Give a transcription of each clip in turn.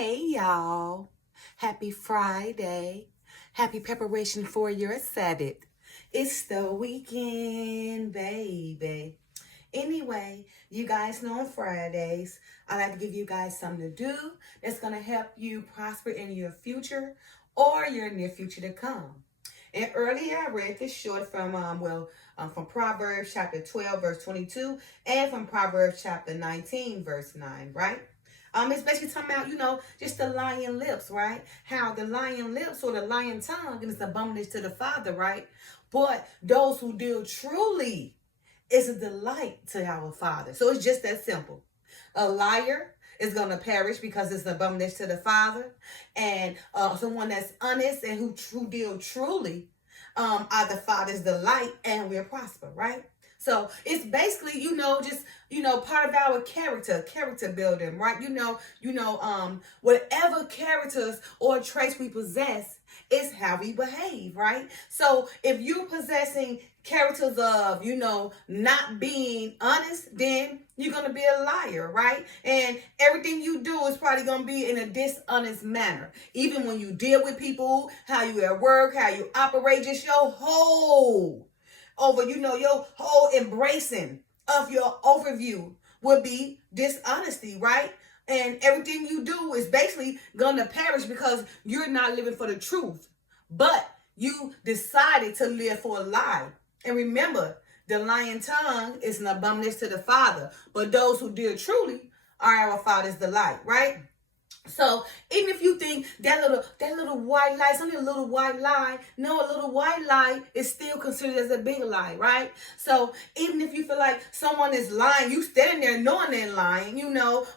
Hey y'all. Happy Friday. Happy preparation for your Sabbath. It's the weekend, baby. Anyway, you guys know on Fridays, I like to give you guys something to do that's going to help you prosper in your future or your near future to come. And earlier I read this short from Proverbs chapter 12, verse 22, and from Proverbs chapter 19, verse 9, right? It's basically talking about, just the lying lips, right? How the lying lips or the lying tongue is abomination to the Father, right? But those who deal truly is a delight to our Father. So it's just that simple. A liar is going to perish because it's an abomination to the Father. And someone that's honest and who deal truly are the Father's delight, and we'll prosper, right? So it's basically, part of our character building, right? Whatever characters or traits we possess is how we behave, right? So if you're possessing characters of, not being honest, then you're going to be a liar, right? And everything you do is probably going to be in a dishonest manner. Even when you deal with people, how you at work, how you operate, just your whole embracing of your overview would be dishonesty, right? And everything you do is basically gonna perish because you're not living for the truth, but you decided to live for a lie. And remember, the lying tongue is an abomination to the Father, but those who deal truly are our Father's delight, right? So even if you think that little white lie is only a little white lie, no, a little white lie is still considered as a big lie, right? So even if you feel like someone is lying, you standing there knowing they're lying,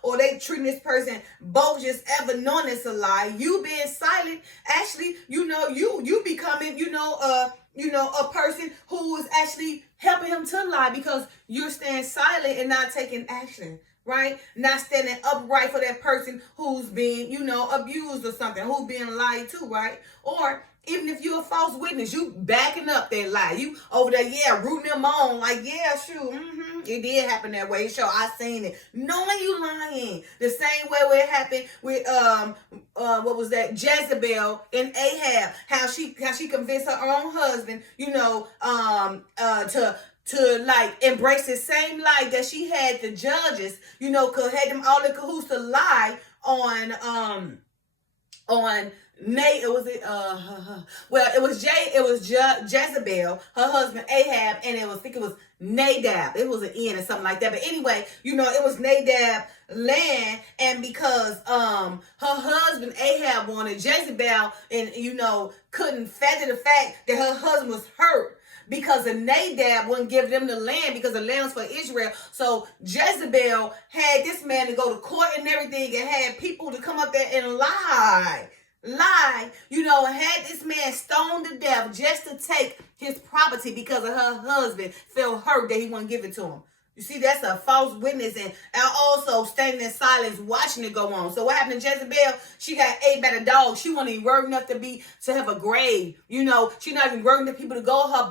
or they treating this person bogus ever knowing it's a lie, you being silent, actually, you becoming, a person who is actually helping him to lie because you're staying silent and not taking action. Right? Not standing upright for that person who's being, abused or something, who's being lied to, right? Or even if you're a false witness, you backing up that lie. You over there, rooting them on, like, yeah, sure, it did happen that way. Sure, I seen it. Knowing you lying. The same way where it happened with what was that? Jezebel and Ahab. How she convinced her own husband, to like embrace the same lie that she had the judges, could had them all in cahoots to lie on Nate. It was Jezebel, her husband Ahab, and I think it was Nadab. It was an N or something like that. But anyway, it was Nadab land, and because her husband Ahab wanted Jezebel, and couldn't fathom the fact that her husband was hurt because of Nadab wouldn't give them the land because the land was for Israel. So Jezebel had this man to go to court and everything and had people to come up there and lie, and had this man stoned to death just to take his property because of her husband felt hurt that he wouldn't give it to him. You see, that's a false witness, and also standing in silence watching it go on. So what happened to Jezebel? She got ate by the dog. She wasn't even worthy enough to have a grave. She not even worthy enough people to go her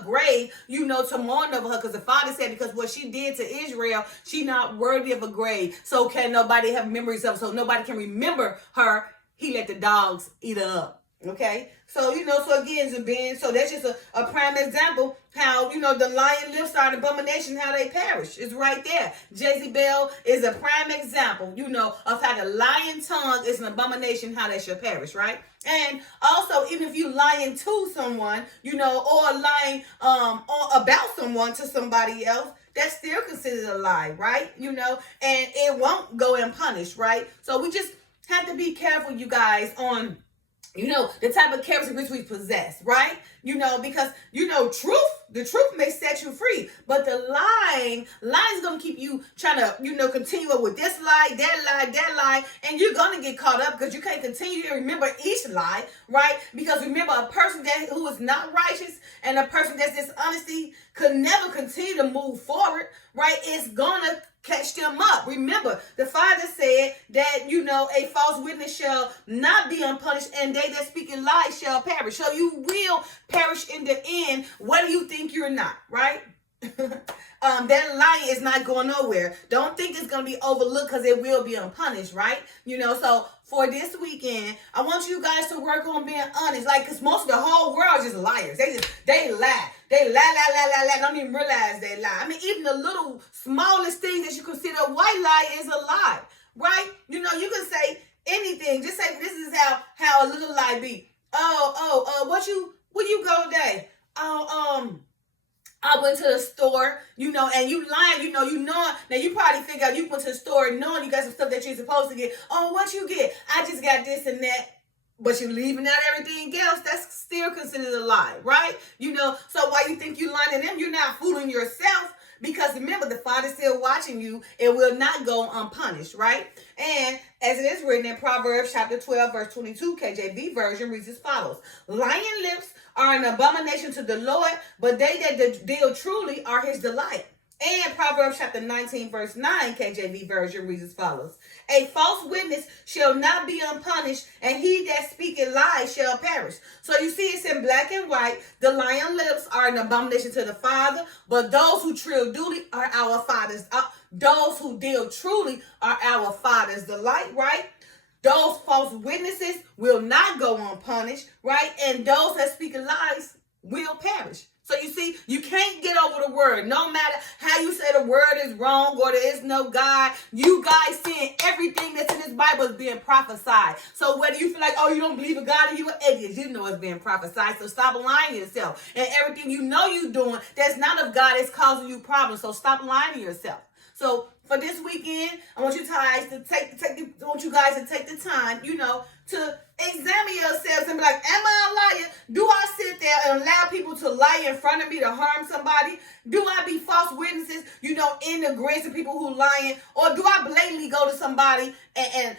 grave, to mourn over her. Because the Father said, because what she did to Israel, she not worthy of a grave. So can nobody have memories of her. So nobody can remember her. He let the dogs eat her up. Okay, so so that's just a prime example how the lying lips are an abomination, how they perish. It's right there. Jezebel is a prime example, of how the lying tongue is an abomination, how they shall perish, right? And also, even if you lying to someone, or lying or about someone to somebody else, that's still considered a lie, right? And it won't go unpunished, right? So we just have to be careful, you guys, on the type of character which we possess, right? Because, the truth may set you free, but the lying is going to keep you trying to, continue with this lie, that lie, and you're going to get caught up because you can't continue to remember each lie, right? Because remember, a person who is not righteous and a person that's dishonesty could never continue to move forward, right? It's going to catch them up. Remember, the Father said that, a false witness shall not be unpunished, and they that speak in lies shall perish. So you will perish in the end, whether you think you're not, right? that lying is not going nowhere. Don't think it's going to be overlooked because it will be unpunished, right? So for this weekend, I want you guys to work on being honest. Like, because most of the whole world is just liars. They lie. They lie. Don't even realize they lie. I mean, even the little smallest things that you consider a white lie is a lie, right? You can say anything. Just say, this is how a little lie be. Where you go today? I went to the store, and you lying, now you probably think out you went to the store knowing you got some stuff that you're supposed to get. Oh, what you get? I just got this and that. But you're leaving out everything else, that's still considered a lie, right? So why you think you lying to them, you're not fooling yourself. Because remember, the Father's still watching you. It will not go unpunished, right? And as it is written in Proverbs chapter 12, verse 22, KJV version reads as follows. Lying lips are an abomination to the Lord, but they that deal truly are his delight. And Proverbs chapter 19, verse 9, KJV version reads as follows. A false witness shall not be unpunished, and he that speaketh lies shall perish. So you see, it's in black and white. The lying lips are an abomination to the Father, but those who deal duly are our Father's. Those who deal truly are our Father's delight, right? Those false witnesses will not go unpunished, right? And those that speak lies will perish. So you see, you can't get over the word. No matter how you say the word is wrong or there is no God, you guys seeing everything that's in this Bible is being prophesied. So whether you feel like, oh, you don't believe in God or you an atheist, you know it's being prophesied. So stop lying to yourself. And everything you're doing that's not of God is causing you problems. So stop lying to yourself. So for this weekend, I want you guys to take the time, to examine yourselves and be like, am I a liar? Do I sit there and allow people to lie in front of me to harm somebody? Do I be false witnesses, in agreement to people who lying? Or do I blatantly go to somebody and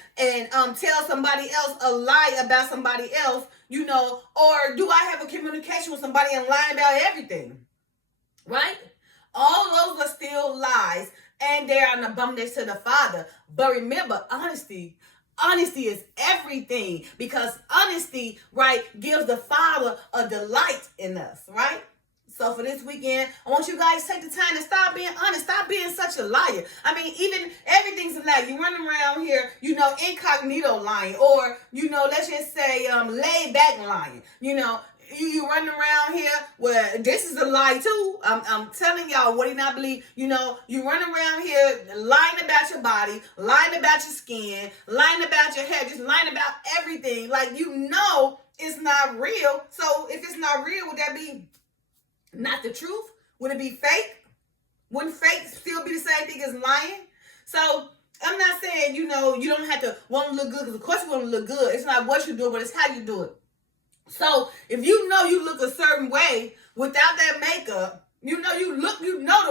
tell somebody else a lie about somebody else, or do I have a communication with somebody and lie about everything? Right? All those are still lies. And they are an abomination to the Father. But remember, honesty is everything. Because honesty, right, gives the Father a delight in us, right? So for this weekend, I want you guys to take the time to stop being honest. Stop being such a liar. I mean, even everything's a lie. You run around here, incognito lying. Or, let's just say laid back lying. You running around here, well, this is a lie too. I'm telling y'all, what do you not believe? You running around here lying about your body, lying about your skin, lying about your hair, just lying about everything. Like, it's not real. So if it's not real, would that be not the truth? Would it be fake? Wouldn't fake still be the same thing as lying? So I'm not saying, you don't have to want to look good, because of course you want to look good. It's not what you do, but it's how you do it. So if you look a certain way without that makeup, the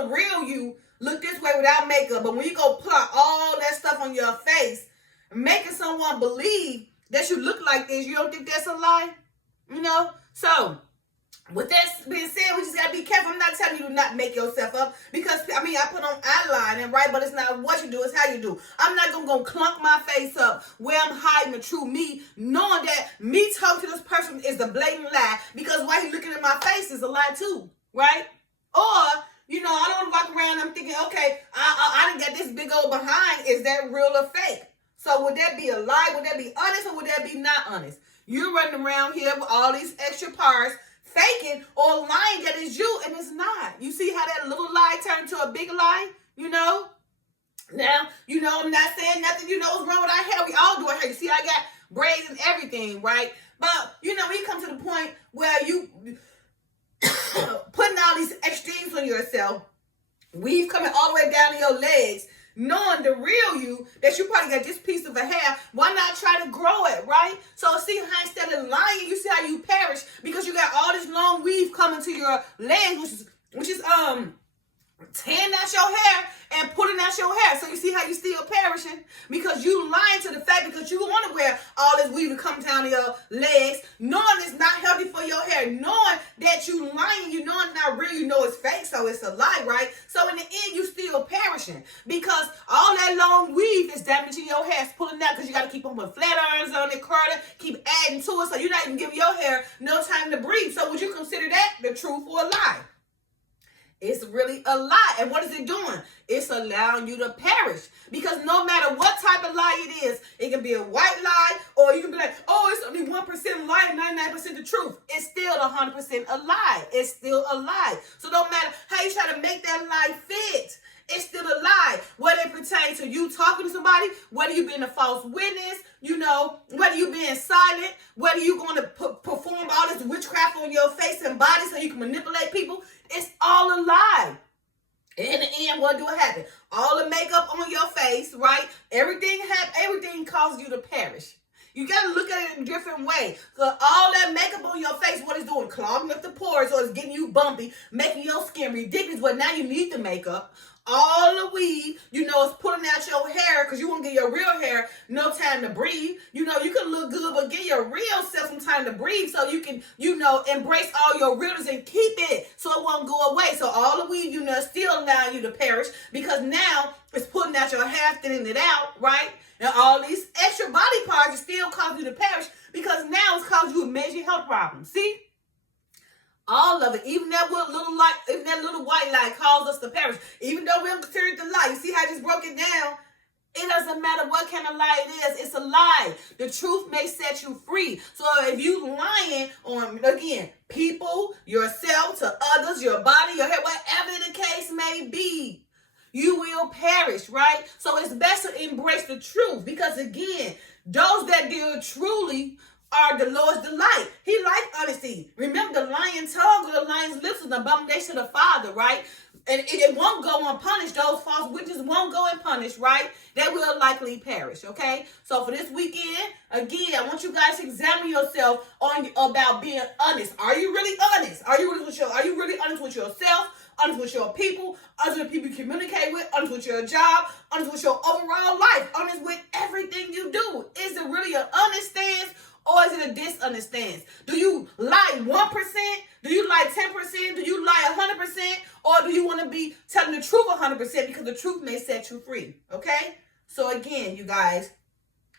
real you look this way without makeup. But when you go put all that stuff on your face, making someone believe that you look like this, you don't think that's a lie? So with that being said, we just got to be careful. I'm not telling you to not make yourself up, because, I put on eyeliner, right? But it's not what you do, it's how you do. I'm not going to go clunk my face up where I'm hiding the true me, knowing that me talking to this person is a blatant lie, because why he looking at my face is a lie too, right? Or, I don't walk around, I'm thinking, okay, I done got this big old behind. Is that real or fake? So would that be a lie? Would that be honest, or would that be not honest? You're running around here with all these extra parts, faking or lying that is you, and it's not. You see how that little lie turned to a big lie? Now, I'm not saying nothing, what's wrong with our hair. We all do our hair. You see, I got braids and everything, right? But, when you come to the point where you putting all these extra things on yourself, weave coming all the way down to your legs, knowing the real you, that you probably got this piece of a hair, why not try to grow it, right? So see how instead of lying, you see how you perish, because you got all this long weave coming to your legs, which is tearing out your hair and pulling out your hair. So you see how you still perishing, because you lying to the fact, because you want to wear all this weave to come down to your legs, knowing it's not healthy for your hair, knowing that you lying, you know it's not real, you know it's fake, so it's a lie, right? So in the end, you still perishing, because all that long weave is damaging your hair, it's pulling out, because you got to keep on putting flat irons on it, curling, keep adding to it, so you're not even giving your hair no time to breathe. So would you consider that the truth or a lie? It's really a lie. And what is it doing? It's allowing you to perish. Because no matter what type of lie it is, it can be a white lie, or you can be like, oh, it's only 1% lie and 99% the truth. It's still 100% a lie. It's still a lie. So no matter how you try to make that lie fit, it's still a lie. Whether it pertains to you talking to somebody, whether you being a false witness, whether you being silent, whether you going to perform all this witchcraft on your face and body so you can manipulate people, it's all a lie. In the end, what do it happen? All the makeup on your face, right? Everything causes you to perish. You got to look at it in a different way. So all that makeup on your face, what it's doing? Clogging up the pores, or it's getting you bumpy, making your skin ridiculous. Well, now you need the makeup. All the weed, is pulling out your hair because you won't get your real hair no time to breathe. You can look good, but get your real self some time to breathe so you can, embrace all your realness and keep it so it won't go away. So all the weed, still allowing you to perish because now it's pulling out your hair, thinning it out, right? And all these extra body parts are still causing you to perish because now it's causing you major health problems. See? All of it, even that little light, even that little white light caused us to perish. Even though we don't consider it the light. You see how I just broke it down? It doesn't matter what kind of lie it is. It's a lie. The truth may set you free. So if you lying on, again, people, yourself, to others, your body, your hair, whatever the case may be, you will perish, right? So it's best to embrace the truth because, again, those that deal truly are the Lord's delight. He liked honesty. Remember, the lion tongue or the lion's lips is an abomination to the Father, right? And it won't go unpunished. Those false witches won't go unpunished, right? They will likely perish, okay? So for this weekend, again, I want you guys to examine yourself about being honest. Are you really honest? Are you really honest with yourself? Honest with your people? Honest with the people you communicate with? Honest with your job? Honest with your overall life? Honest with everything you do? Is it really an honest stance? Or is it a dishonest stance? Do you lie 1%? Do you lie 10%? Do you lie 100%? Or do you want to be telling the truth 100% because the truth may set you free? Okay? So again, you guys,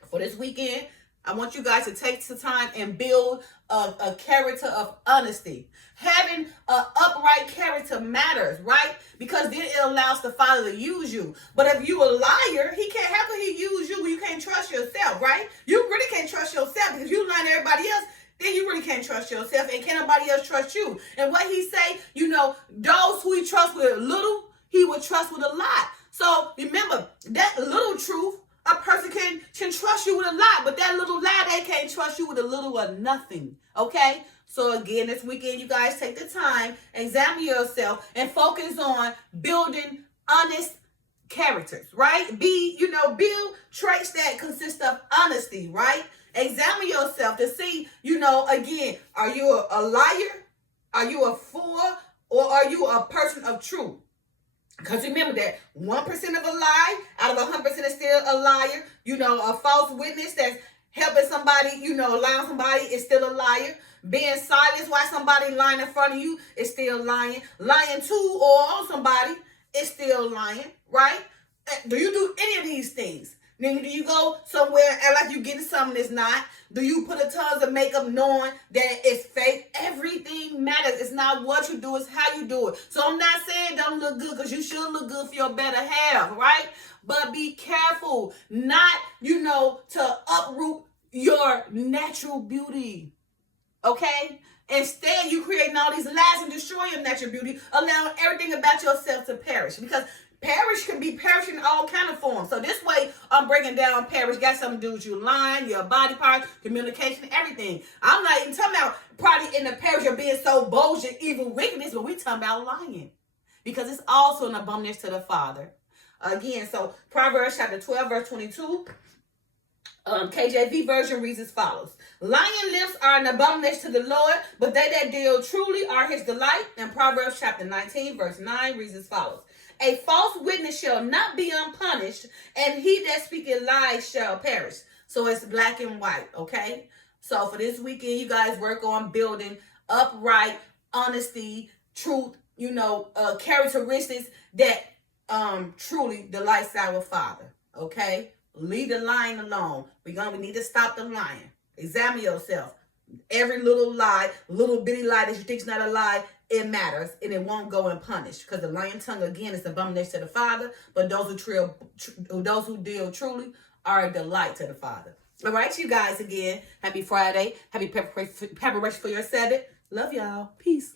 for this weekend, I want you guys to take some time and build a character of honesty. Having an upright character matters, right? Because then it allows the Father to use you. But if you a liar, how can he use you when you can't trust yourself, right? You really can't trust yourself because you lying to everybody else. Then you really can't trust yourself, and can't nobody else trust you. And what he say, those who he trusts with a little, he will trust with a lot. So remember, that little truth, a person can trust you with a lot, but that little lie, they can't trust you with a little or nothing, okay? So again, this weekend, you guys take the time, examine yourself, and focus on building honest characters, right? Build traits that consist of honesty, right? Examine yourself to see, again, are you a liar? Are you a fool? Or are you a person of truth? Because remember that 1% of a lie out of 100% is still a liar. A false witness that's helping somebody, lying somebody is still a liar. Being silent while somebody lying in front of you is still lying. Lying to or on somebody is still lying, right? Do you do any of these things? Then do you go somewhere and like you getting something that's not? Do you put a tons of makeup knowing that it's fake? Everything matters. It's not what you do, it's how you do it. So I'm not saying don't look good because you should look good for your better half, right? But be careful not, to uproot your natural beauty, okay? Instead, you creating all these lies and destroy your natural beauty, allowing everything about yourself to perish because perish can be perish in all kind of forms. So this way, I'm breaking down perish. Got something to do with you lying, your body parts, communication, everything. I'm not even talking about probably in the perish of being so bold and evil wickedness, but we talking about lying. Because it's also an abomination to the Father. Again, so Proverbs chapter 12, verse 22. KJV version reads as follows. Lying lips are an abomination to the Lord, but they that deal truly are his delight. And Proverbs chapter 19, verse 9 reads as follows. A false witness shall not be unpunished, and he that speaketh lies shall perish. So it's black and white, okay? So for this weekend, you guys work on building upright, honesty, truth, characteristics that truly delights our Father, okay? Leave the lying alone. We need to stop the lying. Examine yourself. Every little lie, little bitty lie that you think is not a lie, it matters and it won't go unpunished, because the lying tongue again is an abomination to the Father, but those who deal truly are a delight to the Father. All right, you guys, again, happy Friday, happy preparation for your Sabbath. Love y'all. Peace.